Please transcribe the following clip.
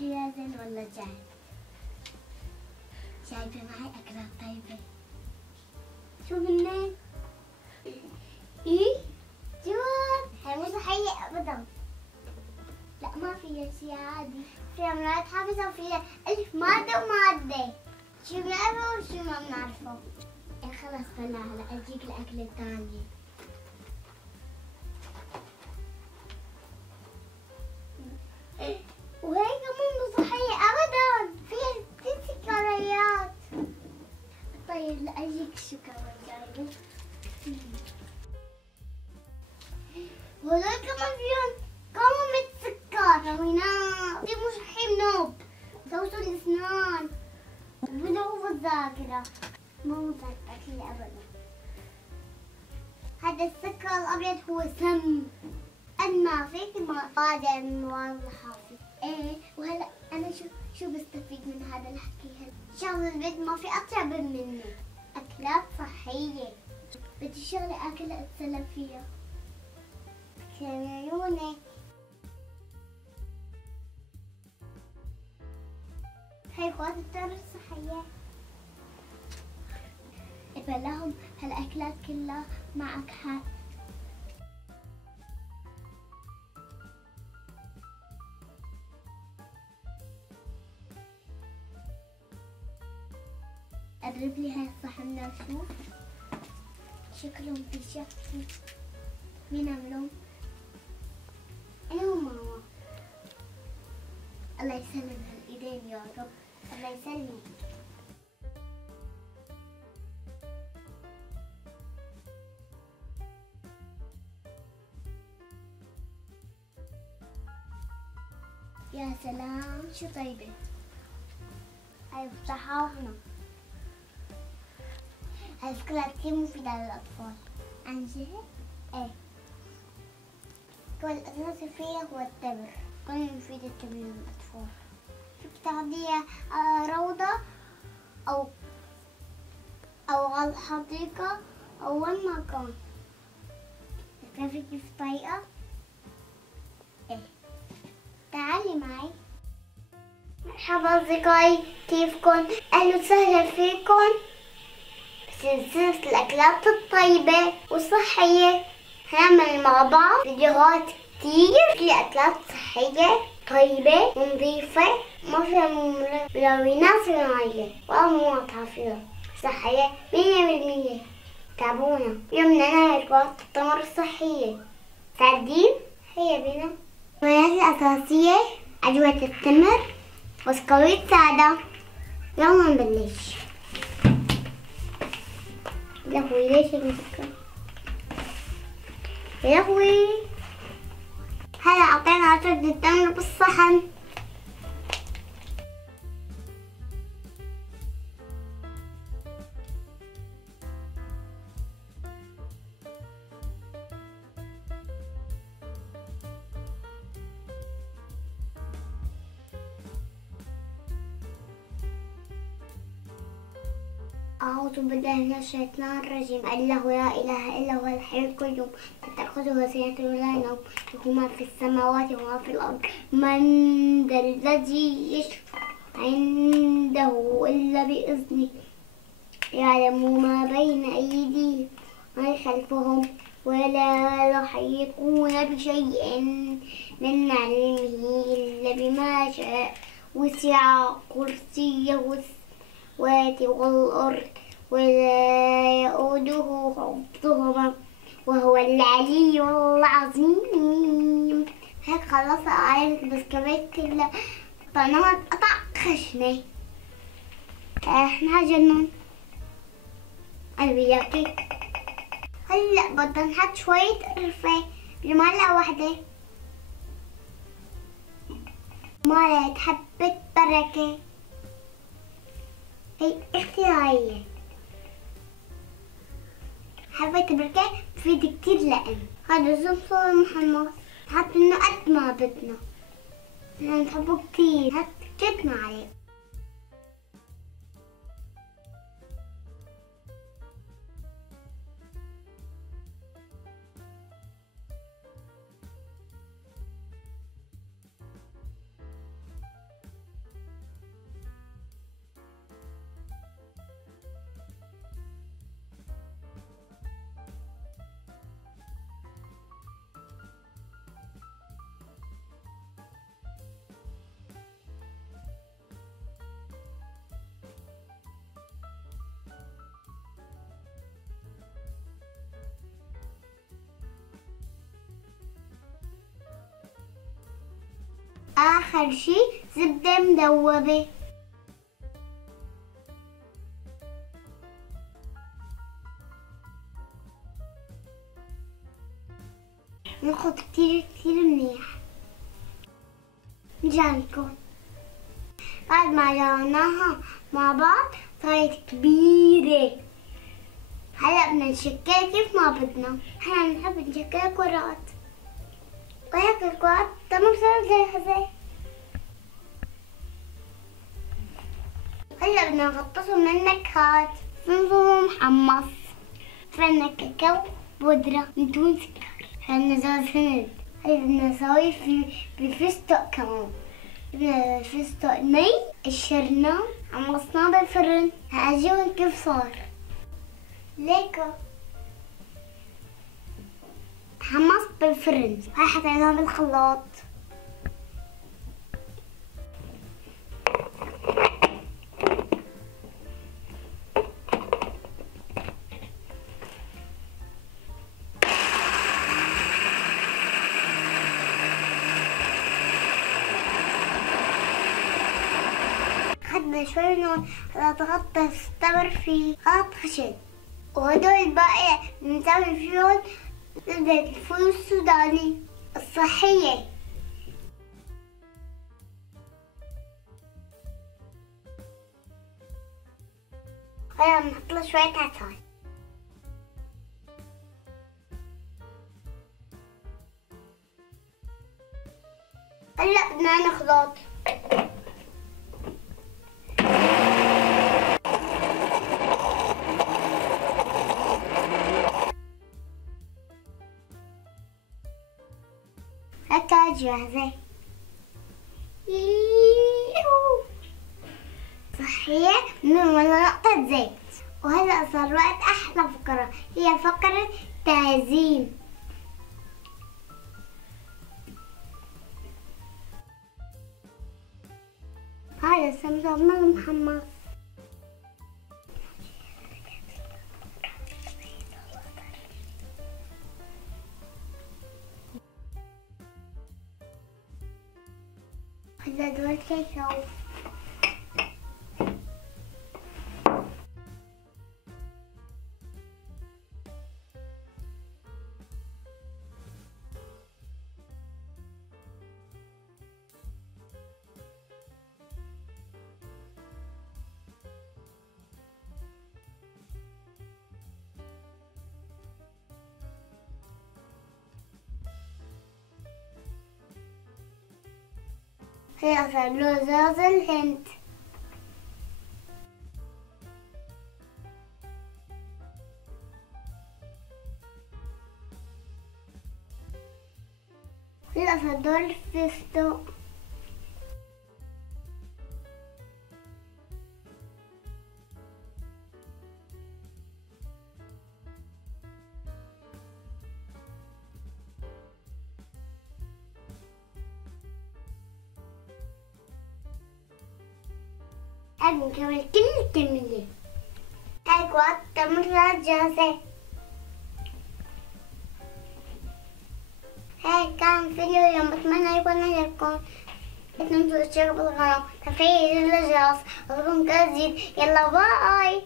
شو يا زين ولا جاي؟ جايبة معي أكلات طيبة. شو منين؟ إيه؟ جواد هي مو صحية أبدا. لا ما فيها شي عادي، فيها مواد حافظة وفيها ألف مادة ومادة. شو بنعرفه وشو ما بنعرفه. إيه خلص طلع هلا أجيك الأكل الثانية. وهي كمان مو صحية أبدا، فيها كثير سكريات. طيب لأجيك شو كمان جايبة. وهذول كمان فيهم كمية سكر وينام دي مش صحي نوب توصل الأسنان وبدعوا في الذاكرة. مو متذكرة لي أبدا. هذا السكر الأبيض هو سم. قد ما فيك ما قادر من والله حافظ. ايه وهلا أنا شو بستفيد من هذا الحكي؟ شغل البيت ما في أطيب منه. أكلات صحية. بدي شغلة أكل أتسلى فيها. عيونك. هاي خوات التمر الصحية. بلاهم هالأكلات كلها معك حق. قرب لي هاي الصحن وشوف شكلهم في شكل. مين عملهم؟ أنا وماما. الله يسلم هالإيدين يا رب. الله يسلمك. يا سلام شو طيبة. هاي افتحها هنا. هاي الشوكولاتة كثير مفيدة للأطفال. عن جد؟ ايه. كل الأساس فيها هو التمر. كل مفيد التمر للأطفال. فيك تاخديها روضة أو على الحديقة أو وين ما كان. بتعرفي كيف طريقة؟ ايه. تعالي معي. مرحبا أصدقائي، كيفكن؟ أهلا وسهلا فيكن بسلسلة الأكلات الطيبة والصحية. هنعمل مع بعض فيديوهات كتير في أكلات صحية طيبة ونظيفة ما فيها ملونات صناعية ولا مواد حافظة، صحية 100%. تابعونا. اليوم بدنا نعمل كرات التمر الصحية. سعدين؟ هيا بنا. المكونات الأساسية عجوة التمر وسكويت سادة. يلا نبلش. لهوي ليش هيك مسكر؟ لهوي. هلا أعطينا عجوة التمر بالصحن. أعوذ بالله من الشيطان الرجيم. الله لا إله إلا هو الحي القيوم لا تأخذه سنة ولا نوم له ما في السماوات وما في الأرض. من ذا الذي يشفع عنده إلا بإذنه يعلم ما بين أيديهم وما خلفهم ولا يحيطون بشيء من علمه إلا بما شاء. وسع كرسيه السماوات والأرض ولا يؤوده حفظهما وهو العلي العظيم. هيك خلصت على البسكويت كلها. طنات قطع خشنة. احنا جنون. انا وياكي. هلا بدنا نحط شوية قرفة بمعلقة واحدة. معلقة حبة بركة. هي اختيارية. حبة بركة بفيد كتير لأن هذا الزنفل المحمص نحط منه قد ما بدنا. احنا نحبه كتير. نحط كتير معلقة. آخر شي زبدة مذوبة. نخلط كتير منيح. مجانكم بعد ما جمعناها مع بعض صارت كبيرة. هلا بدنا نشكلها كيف ما بدنا. احنا بنحب نشكلها كرات، وهيك الكرات تمام صارت جاهزة. هلا بدنا نغطسهم من النكهات. صنصون محمص، فلنا كاكاو بودرة من دون سكر، فلنا زوز هند. هلا بدنا نسوي بفستق كمان. بدنا الفستق ني، قشرناه حمصناه بالفرن. هاجيهم كيف صار. ليكو حمص بالفرن. هاي حطيناه بالخلاط. خدنا شوي نون لتغطى التمر في خلط خشن، وهدول الباقي بنسوي فيهم زبدة الفول السوداني الصحية. هلا بنحط له شوية عسل. هلا بدنا نخلط. هكا جاهزة. صحية من ولا نقطة زيت. وهلا صار وقت أحلى فقرة، هي فقرة تعزيم. هذا سمسم محمص. هذا دول كاكاو. هي صار له زوز الهند. هلا صار دور الفستق. هاي بنكمل كل الكمية. هاي كوات تمرات جاهزة. هاي كان فيديو اليوم، بتمنى يكون عجبكم. لا تنسوا تشتركوا بالقناة وتفعيلوا الجرس وتكون جديد. يلا باي.